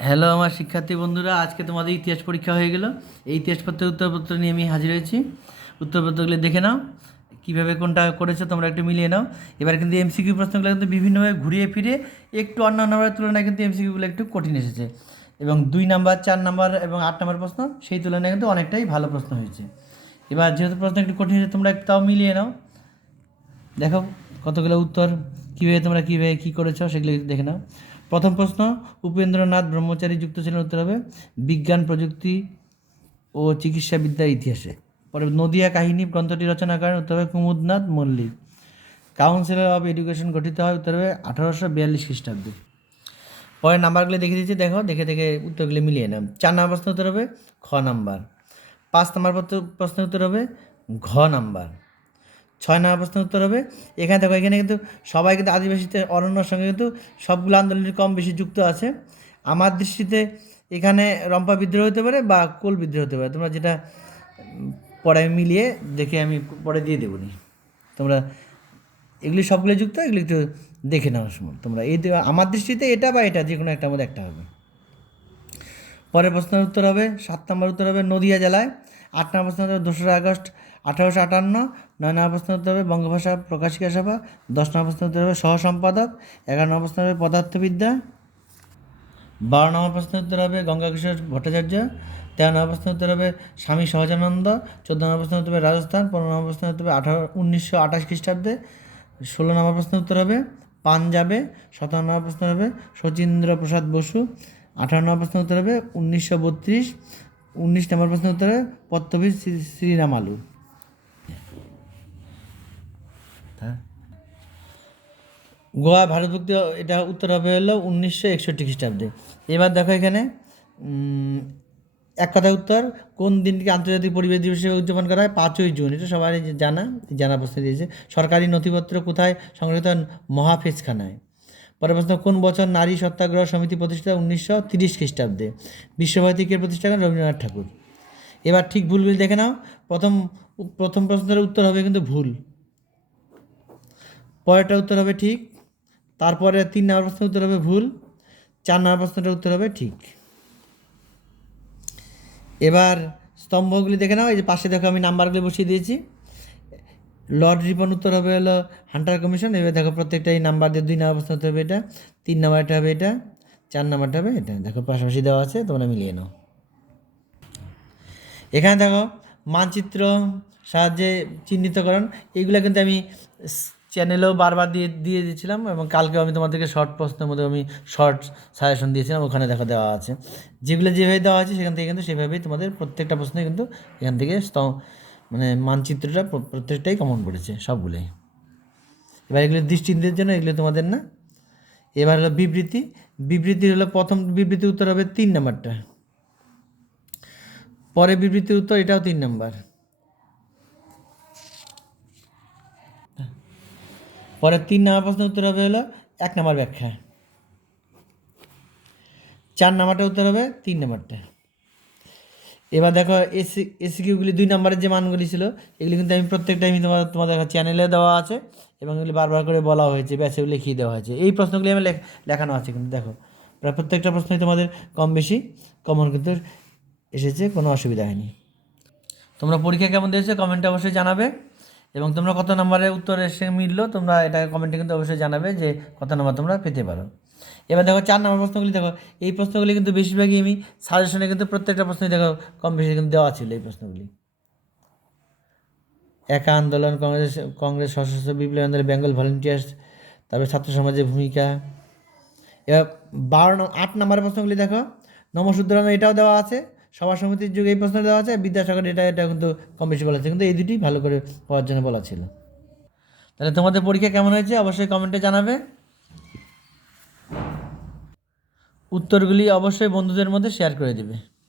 Hello আমার শিক্ষার্থী বন্ধুরা, আজকে তোমাদের ইতিহাস পরীক্ষা হয়ে গেল। এই ইতিহাসপত্রের উত্তরপত্র নিয়ে আমি হাজির হয়েছি। উত্তরপত্রগুলি দেখে নাও, কীভাবে কোনটা করেছো তোমরা একটু মিলিয়ে নাও। এবার কিন্তু এমসিকিউ প্রশ্নগুলো কিন্তু বিভিন্নভাবে ঘুরিয়ে ফিরে একটু অন্যান্যবার তুলনায় কিন্তু এমসিকিউগুলো একটু কঠিন এসেছে, এবং 2 নাম্বার 4 নাম্বার এবং 8 নাম্বার প্রশ্ন সেই তুলনায় কিন্তু অনেকটাই ভালো প্রশ্ন হয়েছে। এবার যেহেতু প্রশ্ন একটু কঠিন হয়েছে, তোমরা একটু তাও মিলিয়ে নাও। দেখো কতগুলো উত্তর তোমরা কীভাবে কী করেছো সেগুলো দেখে নাও। প্রথম প্রশ্ন, উপেন্দ্রনাথ ব্রহ্মচারী যুক্ত ছিলেন, উত্তর হবে বিজ্ঞান প্রযুক্তি ও চিকিৎসাবিদ্যার ইতিহাসে। পরে নদিয়া কাহিনী গ্রন্থটি রচনা করেন, উত্তর হবে কুমুদনাথ মল্লিক। কাউন্সিলর অফ এডুকেশন গঠিত হয়, উত্তর হবে 1842 খ্রিস্টাব্দে। পরের নাম্বারগুলি দেখে দিচ্ছি, দেখো দেখে দেখে উত্তরগুলি মিলিয়ে নাও। 4 নাম্বার প্রশ্ন উত্তর হবে খ নাম্বার। 5 নাম্বার প্রশ্নের উত্তর হবে ঘ নাম্বার। 6 নাম্বার প্রশ্নের উত্তর হবে, এখানে দেখো এখানে কিন্তু সবাই কিন্তু আদিবাসীদের অরণ্যর সঙ্গে কিন্তু সবগুলো আন্দোলনের কম বেশি যুক্ত আছে। আমার দৃষ্টিতে এখানে রম্পা বিদ্রোহ হতে পারে বা কোল বিদ্রোহ হতে পারে, তোমরা যেটা পরে আমি মিলিয়ে দেখে আমি পরে দিয়ে দেবো নি। তোমরা এগুলি সবগুলো যুক্ত, এগুলি একটু দেখে নেওয়ার সময় তোমরা এই আমার দৃষ্টিতে এটা বা এটা যে কোনো একটার মধ্যে একটা হবে। পরের প্রশ্নের উত্তর হবে 7 নাম্বার উত্তর হবে নদিয়া জেলায়। 8 নাম্বার প্রশ্ন হবে 2রা আগস্ট 1858। 9 নাম্বার প্রশ্ন উত্তর হবে বঙ্গভাষা প্রকাশিকা সভা। 10 নাম্বার প্রশ্ন উত্তর হবে সহ সম্পাদক। 11 নাম্বার প্রশ্ন হবে পদার্থবিদ্যা। 12 নাম্বার প্রশ্ন উত্তর হবে গঙ্গাকিশোর ভট্টাচার্য। 13 নাম্বার প্রশ্ন উত্তর হবে স্বামী সহজানন্দ। 14 নাম্বার প্রশ্ন উত্তর হবে রাজস্থান। 15 নাম্বার প্রশ্ন উত্তর হবে 1928 খ্রিস্টাব্দে। 16 নাম্বার প্রশ্ন উত্তর হবে পাঞ্জাবে। 17 নাম্বার প্রশ্ন হবে শচীন্দ্র প্রসাদ বসু। 18 নাম্বার প্রশ্ন উত্তর হবে 1932। 19 নাম্বার প্রশ্ন উত্তর হবে পত্তবী শ্রীরাম আলু। হ্যাঁ, গোয়া ভারতভুক্তি, এটা উত্তর হবে হলো 1961 খ্রিস্টাব্দে। এবার দেখো এখানে এক কথায় উত্তর, কোন দিনটিকে আন্তর্জাতিক পরিবেশ দিবস হিসেবে উদযাপন করা হয়? 5ই জুন। এটা সবাই জানা প্রশ্ন দিয়েছে। সরকারি নথিপত্র কোথায় সংরক্ষিত? মহাফেজখানায়। পরের প্রশ্ন, কোন বছর নারী সত্যাগ্রহ সমিতি প্রতিষ্ঠিত? 1930 খ্রিস্টাব্দে। বিশ্বভারতী কে প্রতিষ্ঠা করেন? রবীন্দ্রনাথ ঠাকুর। এবার ঠিক ভুলগুলি দেখে নাও। প্রথম প্রথম প্রশ্নের উত্তর হবে কিন্তু ভুল, পরেরটা উত্তর হবে ঠিক, তারপরে 3 নাম্বার প্রশ্নের উত্তর হবে ভুল, 4 নাম্বার প্রশ্নটার উত্তর হবে ঠিক। এবার স্তম্ভগুলি দেখে নাও, এই যে পাশে দেখো আমি নাম্বারগুলি বসিয়ে দিয়েছি। লর্ড রিপন উত্তর হবে হলো হান্টার কমিশন। এবার দেখো প্রত্যেকটা এই নাম্বার দিয়ে 2 নাম্বার প্রশ্ন হতে হবে এটা, 3 নাম্বারটা হবে এটা, 4 নাম্বারটা হবে এটা। দেখো পাশাপাশি দেওয়া আছে, তোমরা মিলিয়ে নাও। এখানে দেখো মানচিত্র সাহায্যে চিহ্নিতকরণ, এইগুলো কিন্তু আমি চ্যানেলেও বারবার দিয়ে দিয়ে দিয়েছিলাম, এবং কালকেও আমি তোমাদেরকে শর্ট প্রশ্নের মধ্যে আমি শর্ট সাজেশন দিয়েছিলাম, ওখানে দেখো দেওয়া আছে। যেগুলো যেভাবে দেওয়া আছে সেখান থেকে কিন্তু সেভাবেই তোমাদের প্রত্যেকটা প্রশ্নে কিন্তু এখান থেকে মানে মানচিত্রটা প্রত্যেকটাই কমন পড়েছে সবগুলোই। এবার এগুলো দৃষ্টিদের জন্য, এগুলো তোমাদের না। এবার হলো বিবৃতি। বিবৃতি হলো প্রথম বিবৃতির উত্তর হবে 3 নাম্বারটা। পরে বিবৃতির উত্তর এটাও 3 নাম্বার। পরে 3 নাম্বার প্রশ্নের উত্তর হবে হলো 1 নাম্বার ব্যাখ্যা। 4 নাম্বারটা উত্তর হবে 3 নাম্বারটা। এবার দেখো এসিকিউগুলি 2 নাম্বারের যে মানগুলি ছিল, এগুলি কিন্তু আমি প্রত্যেকটাই আমি তোমাদের চ্যানেলে দেওয়া আছে, এবং এগুলি বারবার করে বলা হয়েছে, ব্যাসেও লিখিয়ে দেওয়া হয়েছে। এই প্রশ্নগুলি আমার লেখানো আছে কিন্তু দেখো, প্রায় প্রত্যেকটা প্রশ্নই তোমাদের কম বেশি কমন কিন্তু এসেছে, কোনো অসুবিধা হয়নি। তোমরা পরীক্ষা কেমন দিয়েছো কমেন্টে অবশ্যই জানাবে, এবং তোমরা কত নম্বরের উত্তর এসে মিললো তোমরা এটা কমেন্টে কিন্তু অবশ্যই জানাবে যে কত নম্বর তোমরা পেতে পারো। এবার দেখো 4 নাম্বার প্রশ্নগুলি দেখো, এই প্রশ্নগুলি কিন্তু বেশিরভাগই আমি সাজেশনে কিন্তু প্রত্যেকটা প্রশ্নই দেখো কম বেশি কিন্তু দেওয়া ছিল এই প্রশ্নগুলি। একা আন্দোলন, কংগ্রেস সশস্ত্র বিপ্লবী আন্দোলন, বেঙ্গল ভলেন্টিয়ার্স, তারপরে ছাত্র সমাজের ভূমিকা। এবার 8 নাম্বারের প্রশ্নগুলি দেখো, নমশূদ্রানো, এটাও দেওয়া আছে। সভা সমিতির যুগে এই প্রশ্ন দেওয়া আছে। বিদ্যাসাগর, এটা কিন্তু কম বেশি বলা আছে, কিন্তু এই দুটি ভালো করে পাওয়ার জন্য বলা ছিল। তাহলে তোমাদের পরীক্ষা কেমন হয়েছে অবশ্যই কমেন্টে জানাবে। উত্তরগুলি অবশ্যই বন্ধুদের মধ্যে শেয়ার করে দেবে।